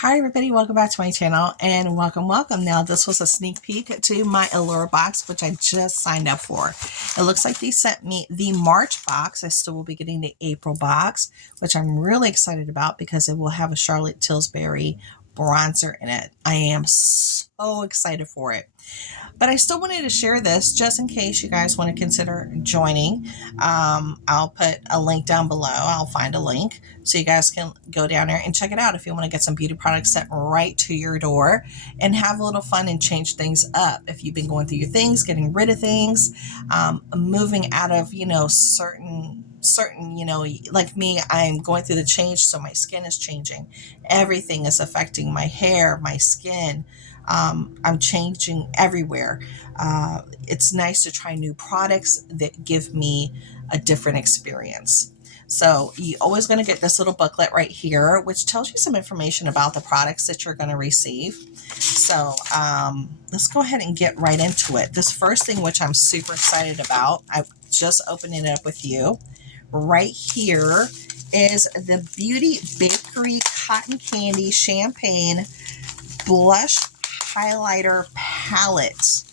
Hi everybody, welcome back to my channel and welcome. Now this was a sneak peek to my Allure box, which I just signed up for. It looks like they sent me the March box. I still will be getting the April box, which I'm really excited about because it will have a Charlotte Tilbury bronzer in it. I am so excited for it. But I still wanted to share this just in case you guys want to consider joining. I'll put a link down below. I'll find a link so you guys can go down there and check it out if you want to get some beauty products sent right to your door and have a little fun and change things up. If you've been going through your things, getting rid of things, moving out of, certain, like me, I'm going through the change, so my skin is changing. Everything is affecting my hair, my skin. I'm changing everywhere. It's nice to try new products that give me a different experience. So you're always going to get this little booklet right here, which tells you some information about the products that you're going to receive. So let's go ahead and get right into it. This first thing, which I'm super excited about, I just opened it up with you. Right here is the Beauty Bakery Cotton Candy Champagne Blush Highlighter Palette.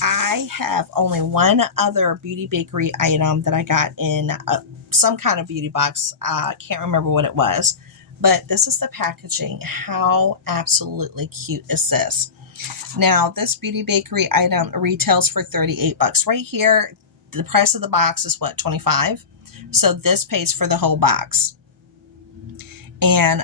I have only one other Beauty Bakery item that I got in some kind of beauty box. I can't remember what it was, but this is the packaging. How absolutely cute is this? Now, this Beauty Bakery item retails for 38 bucks. Right here, the price of the box is what, 25? So this pays for the whole box. And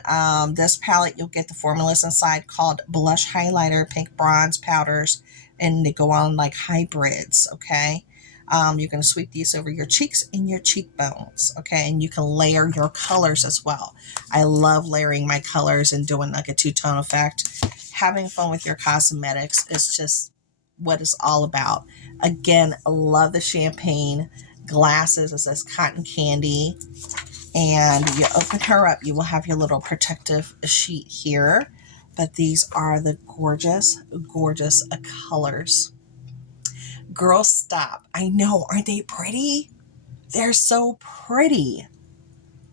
this palette, you'll get the formulas inside called Blush Highlighter, Pink Bronze Powders, and they go on like hybrids, okay? You're going to sweep these over your cheeks and your cheekbones, okay? And you can layer your colors as well. I love layering my colors and doing like a two-tone effect. Having fun with your cosmetics is just what it's all about. Again, I love the champagne glasses. It says cotton candy. And you open her up, you will have your little protective sheet here. But these are the gorgeous, gorgeous colors. Girl, stop. I know, aren't they pretty? They're so pretty.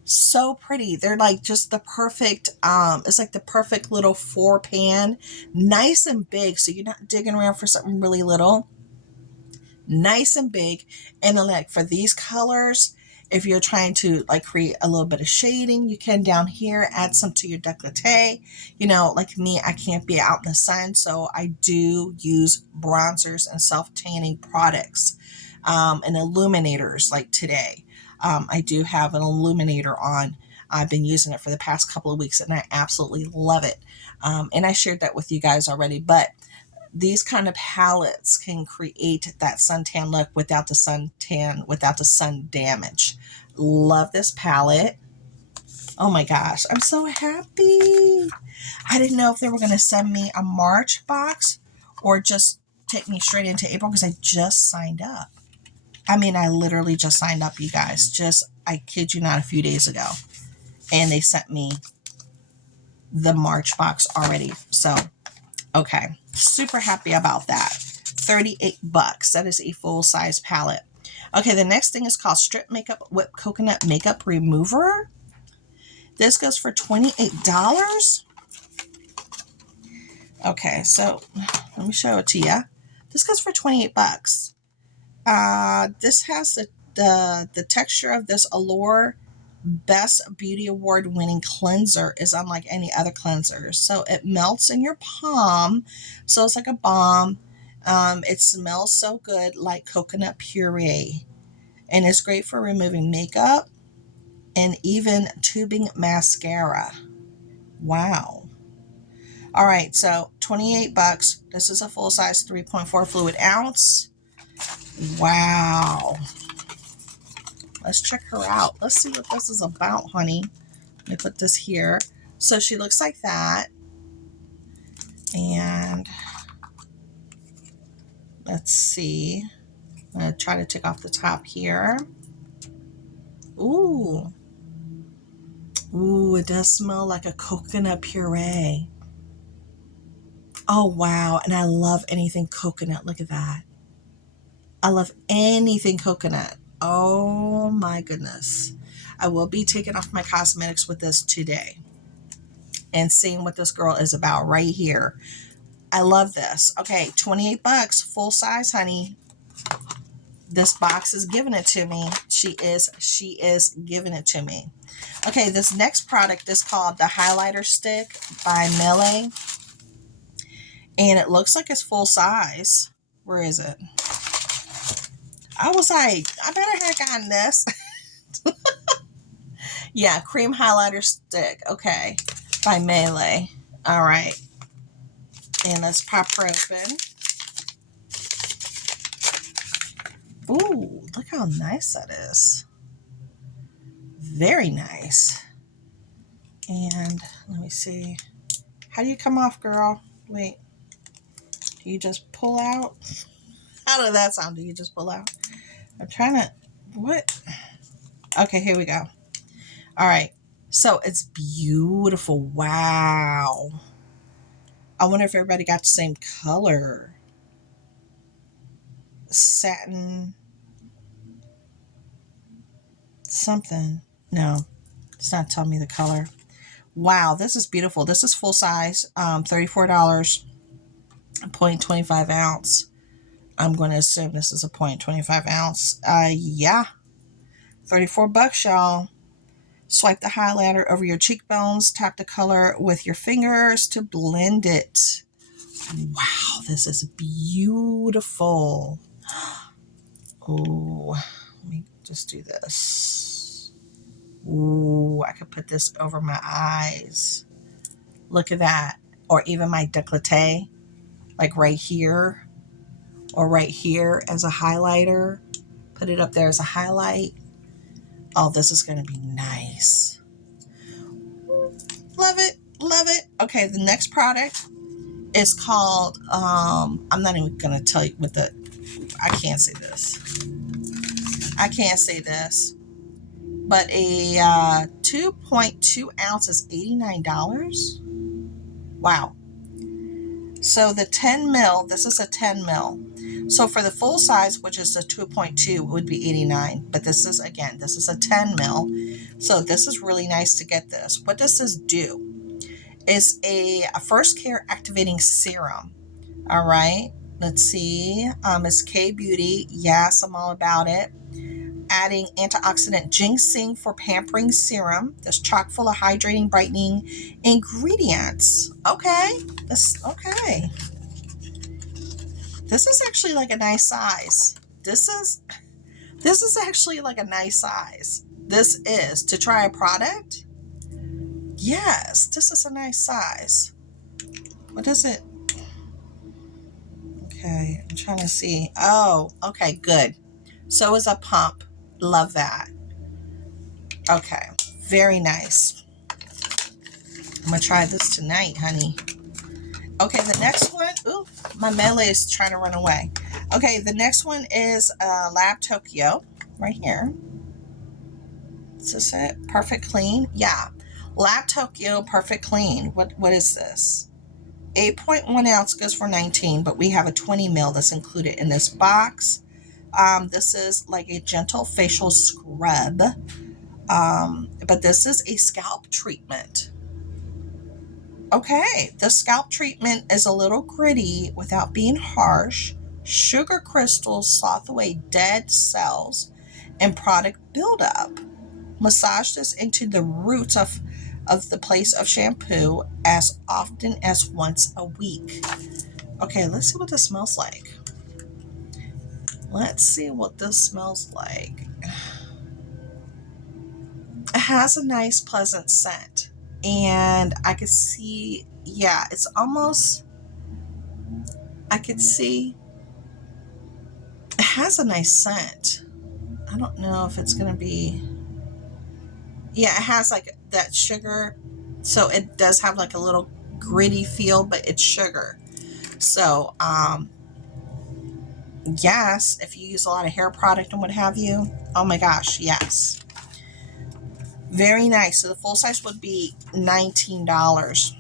So pretty. They're like just the perfect, it's like the perfect little 4-pan. Nice and big, so you're not digging around for something really little. Nice and big. And then like for these colors, if you're trying to like create a little bit of shading, you can down here add some to your décolleté. Like me, I can't be out in the sun, so I do use bronzers and self-tanning products and illuminators. Like today, I do have an illuminator on. I've been using it for the past couple of weeks and I absolutely love it. And I shared that with you guys already, but these kind of palettes can create that suntan look without the suntan, without the sun damage. Love this palette. Oh my gosh, I'm so happy. I didn't know if they were going to send me a March box or just take me straight into April because I just signed up. I mean, I literally just signed up, you guys. I kid you not, a few days ago. And they sent me the March box already. So okay, super happy about that. 38 bucks. That is a full-size palette. Okay, the next thing is called Strip Makeup Whipped Coconut Makeup Remover. This goes for $28. Okay, so let me show it to you. This goes for 28 bucks. This has the texture of this Allure Best Beauty Award winning cleanser is unlike any other cleanser. So it melts in your palm. So it's like a balm. It smells so good, like coconut puree. And it's great for removing makeup and even tubing mascara. Wow. All right, so 28 bucks. This is a full size 3.4 fluid ounce. Wow. Let's check her out. Let's see what this is about, honey. Let me put this here. So she looks like that. And let's see. I'm going to try to take off the top here. Ooh. Ooh, it does smell like a coconut puree. Oh, wow. And I love anything coconut. Look at that. I love anything coconut. Oh, my goodness. I will be taking off my cosmetics with this today. and seeing what this girl is about right here. I love this. Okay, 28 bucks, full size, honey. This box is giving it to me. She is giving it to me. Okay, this next product is called the Highlighter Stick by Melee. And it looks like it's full size. Where is it? I was like, I better have gotten this. Yeah, cream highlighter stick. Okay, by Melee. All right. And let's pop her open. Ooh, look how nice that is. Very nice. And let me see. How do you come off, girl? Wait. Do you just pull out? How did that sound? Do you just pull out? I'm trying to... What? Okay, here we go. All right. So it's beautiful. Wow. I wonder if everybody got the same color. Satin. Something. No, it's not telling me the color. Wow, this is beautiful. This is full size. $34. 0.25 ounce. I'm going to assume this is a 0.25 ounce. Yeah. 34 bucks, y'all. Swipe the highlighter over your cheekbones. Tap the color with your fingers to blend it. Wow, this is beautiful. Oh, let me just do this. Ooh, I could put this over my eyes. Look at that. Or even my décolleté, like right here or right here as a highlighter. Put it up there as a highlight. Oh, this is going to be nice. Love it. Love it. Okay, the next product is called, I'm not even going to tell you what the, I can't say this. I can't say this. But a 2.2 ounces, $89. Wow. So the 10 mil, this is a 10 mil. So for the full size, which is a 2.2, it would be $89. But this is, again, this is a 10 mil. So this is really nice to get this. What does this do? It's a first care activating serum. All right. Let's see. It's K Beauty. Yes, I'm all about it. Adding antioxidant ginseng for pampering serum. That's chock full of hydrating, brightening ingredients. Okay. Okay. This is actually like a nice size. This is actually like a nice size. This is to try a product. Yes, this is a nice size. What is it? Okay, I'm trying to see. Oh, okay, good. So is a pump. Love that. Okay, very nice. I'm going to try this tonight, honey. Okay, the next one. Ooh, my Melee is trying to run away. Okay, the next one is Lab Tokyo. Right here. Is this it? Perfect Clean? Yeah. Lab Tokyo Perfect Clean. What is this? 8.1 ounce goes for $19, but we have a 20 mil that's included in this box. This is like a gentle facial scrub. But this is a scalp treatment. Okay, the scalp treatment is a little gritty without being harsh. Sugar crystals slough away dead cells and product buildup. Massage this into the roots of the place of shampoo as often as once a week. Okay, let's see what this smells like. Let's see what this smells like. It has a nice, pleasant scent. And I could see, yeah, it's almost, I could see, it has a nice scent. I don't know if it's going to be, yeah, it has like that sugar. So it does have like a little gritty feel, but it's sugar. So, yes, if you use a lot of hair product and what have you, oh my gosh, yes. Very nice. So the full size would be $19.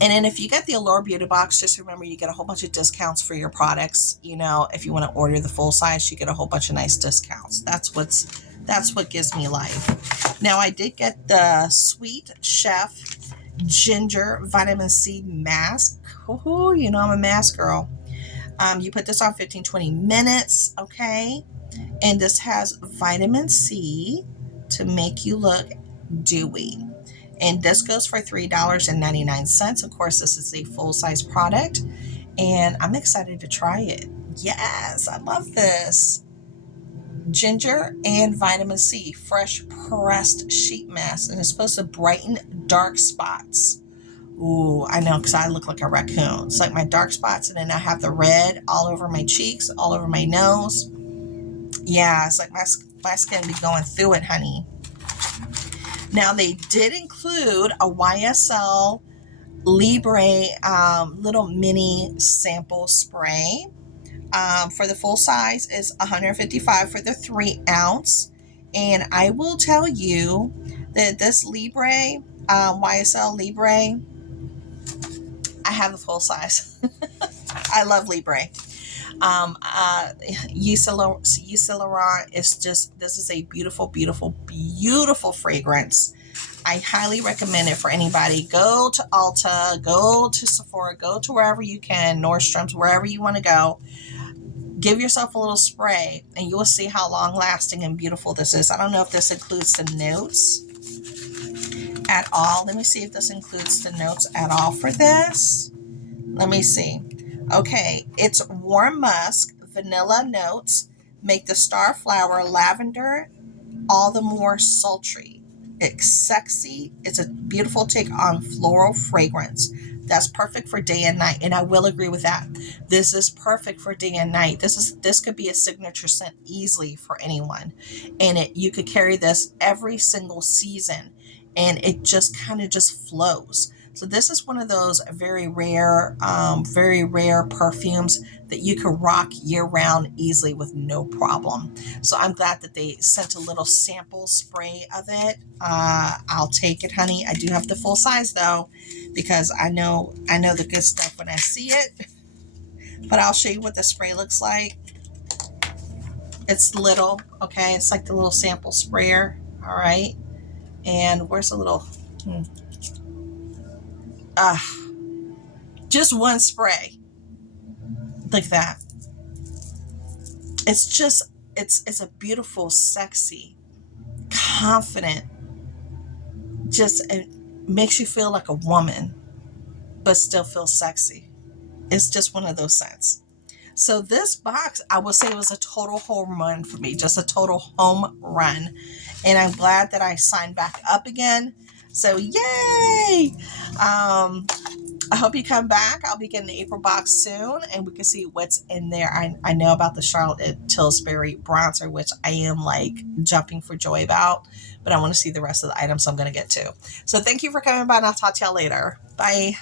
And then if you get the Allure Beauty Box, just remember you get a whole bunch of discounts for your products. You know, if you want to order the full size, you get a whole bunch of nice discounts. That's what gives me life. Now I did get the Sweet Chef ginger vitamin C mask. Ooh, you know I'm a mask girl. You put this on 15-20 minutes, okay? And this has vitamin C to make you look dewy. And this goes for $3.99. Of course, this is a full-size product, and I'm excited to try it. Yes, I love this. Ginger and vitamin C, fresh pressed sheet mask, and it's supposed to brighten dark spots. Ooh, I know, because I look like a raccoon. It's like my dark spots, and then I have the red all over my cheeks, all over my nose. Yeah, it's like my skin be going through it, honey. Now, they did include a YSL Libre little mini sample spray. For the full size is $155 for the 3 ounce. And I will tell you that this Libre, YSL Libre, I have the full size. I love Libre. Yves Laurent is just, this is a beautiful, beautiful, beautiful fragrance. I highly recommend it for anybody. Go to Ulta, go to Sephora, go to wherever you can, Nordstrom's, wherever you want to go. Give yourself a little spray and you will see how long lasting and beautiful this is. I don't know if this includes the notes at all. Let me see if this includes the notes at all for this. Let me see. Okay, it's warm musk, vanilla notes, make the star flower, lavender, all the more sultry. It's sexy. It's a beautiful take on floral fragrance. That's perfect for day and night. And I will agree with that. This is perfect for day and night. This could be a signature scent easily for anyone. And you could carry this every single season and it just kind of just flows. So this is one of those very rare perfumes that you can rock year round easily with no problem. So I'm glad that they sent a little sample spray of it. I'll take it, honey. I do have the full size though, because I know the good stuff when I see it. But I'll show you what the spray looks like. It's little, okay? It's like the little sample sprayer, all right? And where's the little... just one spray like that. It's just, it's a beautiful, sexy, confident, just, it makes you feel like a woman but still feel sexy. It's just one of those scents. So this box, I will say, was a total home run for me, just a total home run. And I'm glad that I signed back up again. So yay! I hope you come back. I'll be getting the April box soon, and we can see what's in there. I know about the Charlotte Tilbury bronzer, which I am like jumping for joy about, but I want to see the rest of the items I'm going to get to. So thank you for coming by, and I'll talk to y'all later. Bye.